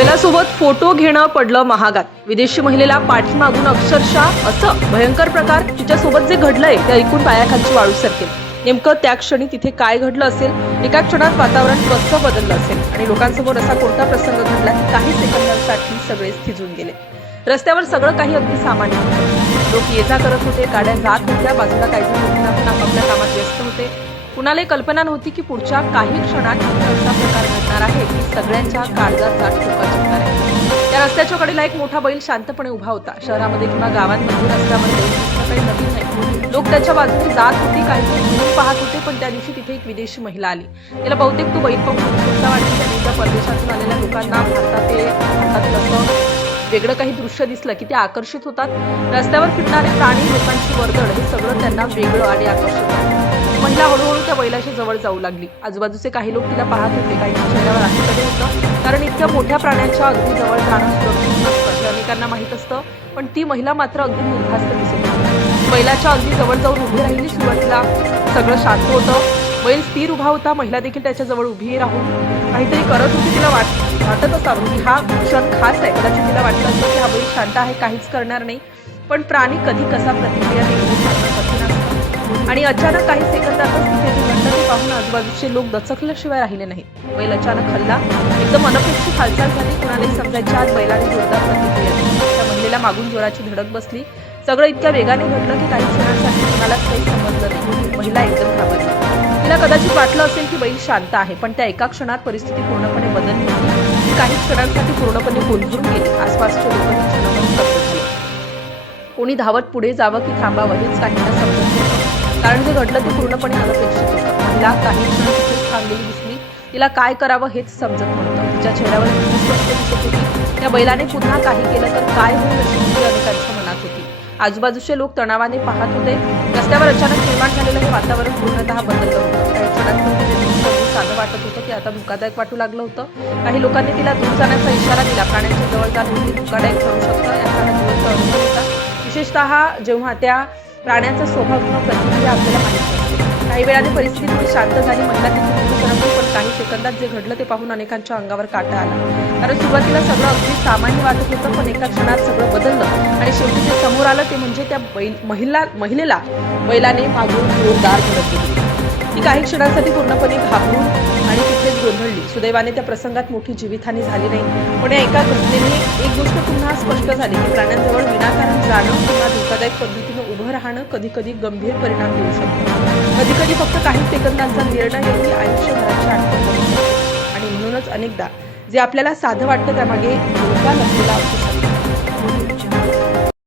बैलासोबत photo घेणं पडलं महागात. विदेशी महिलेला पाठीमागून अक्षरशः असं भयंकर प्रकार तिच्यासोबत जे घडलंय ते ऐकून पायाखालची वाळू सरकेल. नेमकं त्या क्षणी तिथे काय घडलं असेल, एका क्षणात वातावरण कसं बदललं असेल आणि लोकांसमोर असा कोणता प्रसंग घडला की काही सेकंदांसाठी सगळेच थिजून गेले. रस्त्यावर सगळं काही अगदी सामान्य होतं. लोक ये जा करत होते, गाड्या जात होत्या, बाजूला काही जण उठून आपापल्या कामात व्यस्त होते. कुणालाही कल्पना नव्हती की पुढच्या काही क्षणात असा प्रकार घडणार आहे की सगळ्यांच्या काळजात ठोका चिरणार आहे. त्या रस्त्याच्या कडेला एक मोठा बैल शांतपणे उभा होता. शहरामध्ये किंवा गावांमध्ये रस्त्यावर बैल दिसणं काही नवीन नाही. लोक त्याच्या बाजूने जात होते, काही जण पाहत होते. पण त्या दिवशी तिथे एक विदेशी महिला आली. तिला बहुतेक तो बैल पाहून उत्सुकता वाटली. त्याने परदेशातून आलेल्या लोकांना भारतातील असं वेगळं काही दृश्य दिसलं की ते आकर्षित होतात. रस्त्यावर फिरणारे प्राणी, लोकांची वर्दळ हे सगळं त्यांना वेगळं आणि आकर्षित वाटलं. महिला हळूहळू त्या बैलाच्या जवळ जाऊ लागली. आजूबाजूचे काही लोक तिला पाहत होते. काही चेहऱ्यावर आश्चर्य होतं, कारण इतक्या मोठ्या प्राण्यांच्या अगदी जवळ जाणं सुरक्षित नसतं हे अनेकांना माहीत असतं. पण ती महिला मात्र अगदी निर्धास्त दिसत होती. बैलाच्या अगदी जवळ जाऊन उभी राहिली. सुरुवातीला सगळं शांत होतं. बैल स्थिर उभा होता. महिला देखील त्याच्या जवळ उभी राहून काहीतरी करत होती. तिला वाटत असावं की हा क्षण खास आहे. कदाचित तिला वाटलं असतं की हा बैल शांत आहे, काहीच करणार नाही. पण प्राणी कधी कसा प्रतिक्रिया देईल हे सांगणं कठीण असतं. आणि अचानक काही सेकंदातच तिथे जे घडलं ते पाहून आजूबाजूचे लोक दचकल्याशिवाय राहिले नाहीत. बैल अचानक हल्ला. एकदम अनपेक्षित हालचाल झाली. कुणालाही समजायच्या आत बैलाने जोरदार प्रतिक्रिया दिली. त्या महिलेला मागून जोराची धडक बसली. सगळं इतक्या वेगाने घडलं की काही क्षणांसाठी कुणालाच काही समजलं नाही. महिला एकदम घाबरली. तिला कदाचित वाटलं असेल की बैल शांत आहे, पण त्या एका क्षणात परिस्थिती पूर्णपणे बदलली होती. काही क्षणांसाठी पूर्णपणे गोंधळून गेली. आसपासचे लोकही क्षणभर स्तब्ध झाले. कोणी धावत पुढे जावं की थांबावं हेच काहींना समजत नव्हतं, कारण जे घडलं ते पूर्णपणे अनपेक्षित होतं. महिला काही क्षण तिथेच थांबलेली दिसली. तिला काय करावं हेच समजत नव्हतं. तिच्या चेहऱ्यावर स्पष्ट दिसत होती त्या बैलाने पुन्हा काही केलं तर काय होईल अशी भीती अनेकांच्या मनात होती. आजूबाजूचे लोक तणावाने पाहत होते. रस्त्यावर अचानक निर्माण झालेलं हे वातावरण पूर्णतः बदललं होतं. काही क्षणांपूर्वी जे दृश्य साधं वाटत होतं ते आता धोकादायक वाटू लागलं होतं. काही लोकांनी तिला दूर जाण्याचा इशारा दिला. प्राण्यांच्या जवळ जाणं हे धोकादायक ठरू शकतं याचा हा जिवंत अनुभव होता. विशेषतः जेव्हा त्या प्राण्यांचा स्वभाव किंवा प्रतिक्रिया आपल्याला माहित नसते. काही वेळाने परिस्थिती थोडी शांत झाली. महिला तिथून निघून सरकली. पण काही सेकंदात जे घडलं ते पाहून अनेकांच्या अंगावर काटा आला. कारण सुरुवातीला सगळं अगदी सामान्य वाटत होतं, पण एका क्षणात सगळं बदललं आणि शेवटी जे समोर आलं ते म्हणजे त्या महिलेला बैलाने मागून जोरदार धडक दिली. ती काही क्षणांसाठी पूर्णपणे घाबरून आणि तिथेच गोंधळली. सुदैवाने त्या प्रसंगात मोठी जीवितहानी झाली नाही. पण या एका घटनेने एक गोष्ट पुन्हा स्पष्ट झाली की प्राण्यांजवळ विनाकारण जाणं किंवा धोकादायक पद्धतीनं उभं राहणं कधी कधी गंभीर परिणाम देऊ शकतं. कधी कधी फक्त काही सेकंदांचा निर्णयही आयुष्यभराची आठवण करू शकतो. आणि म्हणूनच अनेकदा जे आपल्याला साधं वाटतं त्यामागे धोका नसलेला असू शकतो.